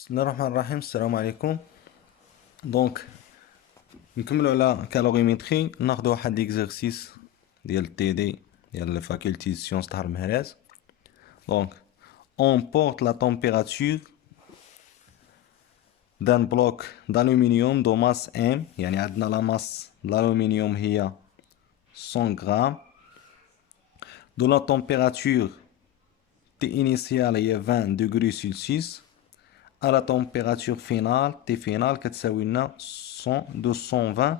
بسم الله الرحمن الرحيم. السلام عليكم. دونك نكملوا على كالوريمتري، ناخذوا واحد ليكزرسيس ديال تي دي ديال الفاكولتي سيونس تاع المهراس. دونك on porte la température d'un bloc d'aluminium de masse M، يعني عندنا لا ماس د الالومنيوم هي 100 غرام، de la température T initiale هي 20 degrés Celsius à la température finale T finale كتساوي لنا 220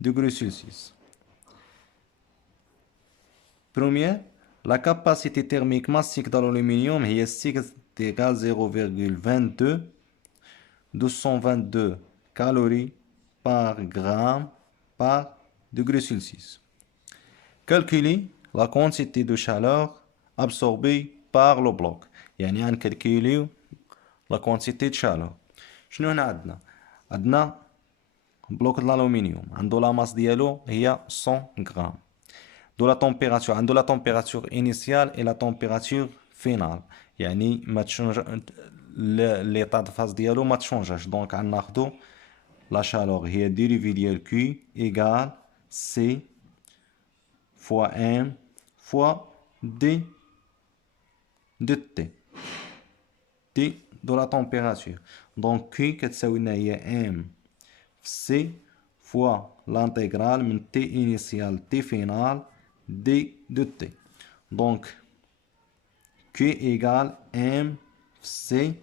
degrés Celsius. Première, la capacité thermique massique de l'aluminium est 6 égale 0,22 222 calories par gramme par degré Celsius. Calculer la quantité de chaleur absorbée par le bloc. يعني غنكالكوليو لا كوانتيتي د شالور. شنو هنا عندنا بلوك د الالومنيوم عنده لا ماس ديالو هي 100 غرام. دو لا تمبيراتور عنده لا تمبيراتور انيسيال اي لا تمبيراتور فينال، يعني ما تشونج ليطا د فاز ديالو ما تشونجاش. دونك غناخدو لا شالور هي ديريفي ديال كي ايغال سي فوا ام فوا دي دو تي تي دو لا تمبيراتور. دونك كي كتساوي لنا هي ام في سي فوا لانتيغرال من تي انيسيال تي فينال دي دو تي. دونك كي ايغال ام في سي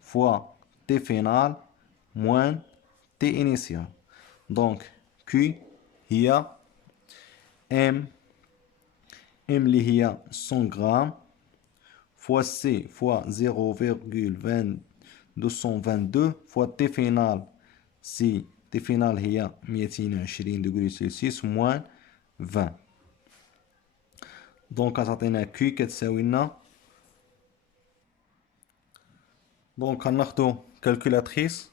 فوا تي فينال موان تي انيسيال. دونك كي هي ام اللي هي 100 غرام fois C fois 0,222 fois T final si T final هي 220 degrés Celsius moins 20. دونك كتعطينا Q كتساوي لنا، دونك غناخدو كالكولاتريس.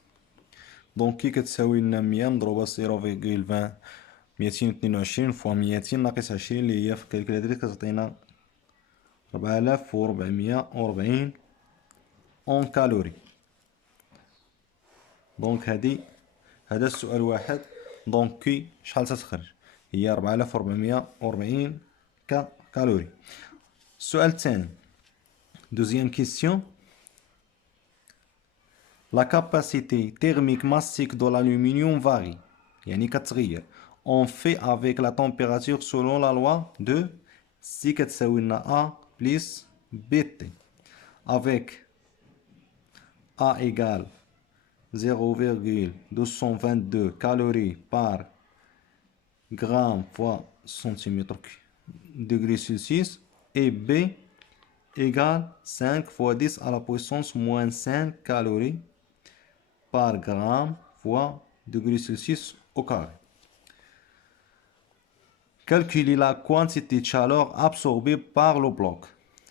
دونك كي كتساوي لنا 100 مضروبة 0,20 222 فوا 200 ناقص 20 اللي هي في الكالكولاتريس كتعطينا 4440 اون كالوري. دونك هذا السؤال واحد. دونك كي شحال تتخرج هي 4440 كالوري. السؤال الثاني دوزيام كيسيون. لا كاباسيتي تيرميك ماسيك دو l'aluminium varie، يعني كتغير. on fait avec la température selon la loi de C كتساوي لنا A plus BT avec A égale 0,222 calories par gramme fois centimètre degré Celsius et B égale 5 fois 10 à la puissance moins 5 calories par gramme fois degré Celsius au carré. Calculer la quantité de chaleur absorbée par le bloc.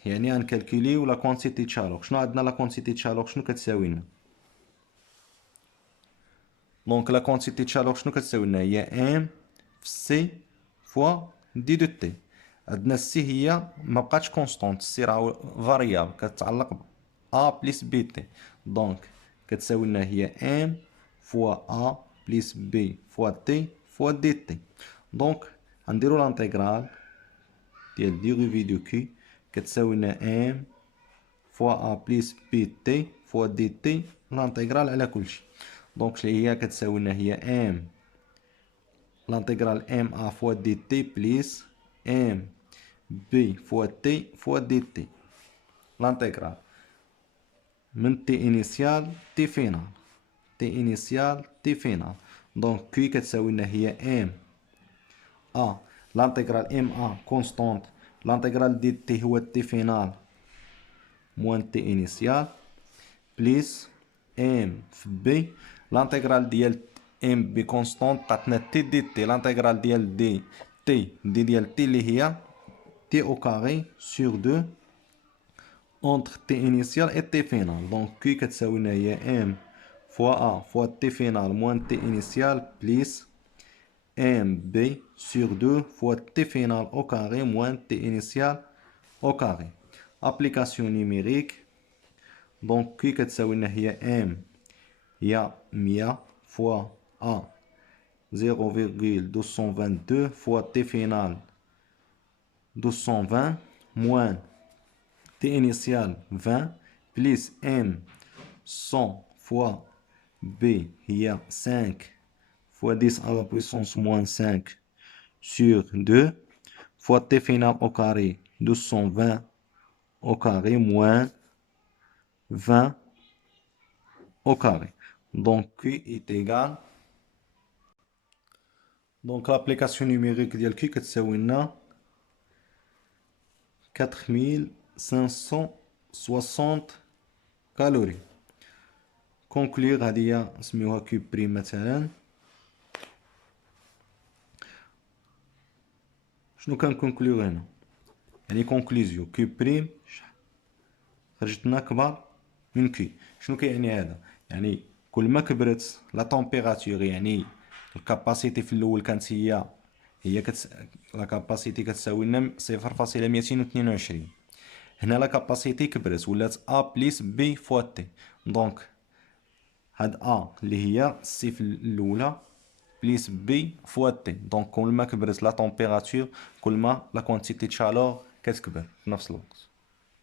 يعني غنكالكوليو لا كوانتيتي د شالور. شنو عندنا لا كوانتيتي د شالور شنو كتساوي لنا؟ دونك لا كوانتيتي د شالور شنو كتساوي لنا هي ام في سي فوا دي دو تي. عندنا السي هي ما بقاتش كونستونت، السي راه فاريابل كتعلق ب ا بلس بي تي. دونك كتساوي لنا هي ام فوا ا بلس بي فوا تي فوا دي تي. دونك غنديرو لانتيغرال ديال ديريفي دو كي كتساوي لنا ام فوا ا بلس بي تي فوا دي تي لانتيغرال على كلشي. دونك اللي هي كتساوي لنا هي ام لانتيغرال ام ا فوا دي تي بلس ام بي فوا تي فوا دي تي لانتيغرال من تي انيسيال تي فينال تي انيسيال تي فينال. دونك كي كتساوي لنا هي ام ا لانتيغرال ام ا كونستونت، لانتيغرال دي تي هو تي فينال موان تي انيسيال بليس ام في بي لانتيغرال ديال ام بي كونستونت عطاتنا تي دي تي. لانتيغرال ديال دي ديال تي اللي هي تي او كاري سور 2 اونتر تي انيسيال اي تي فينال. دونك كي كتساوي لنا هي ام فوا ا فوا تي فينال موان تي انيسيال بليس ام بي sur 2 fois t final au carré moins t initial au carré. Application numérique. دونك كي كتساوي لنا هي ام هي 100 فوا ا 0,222 فوا تي فينال 220 موان تي انيسيال 20 بليس ام 100 فوا بي هي 5 fois 10 à la puissance moins 5 sur 2 fois t final au carré 220 au carré moins 20 au carré. Donc Q est égal. Donc l'application numérique ديال Q كتساوي لنا 4560 كالوري. كونكليغ هذه هي نسميوها Q بريم مثلا. شنو كنكونكليو هنا؟ يعني كونكليزيو كي بريم خرجت لنا كبر من كي. شنو كيعني هذا؟ يعني كل ما كبرت لا طومبيراتور، يعني الكاباسيتي في الاول كانت هي لا كاباسيتي كتساوي لنا 0.222. هنا لا كاباسيتي كبرت ولات ا بليس بي فوا تي. دونك هاد ا اللي هي سي في الاولى بليس بي فوا تي. دونك كل ما كبرت لا طومبيراتور كل ما لا كونتيتي د شالور كتكبر في نفس الوقت.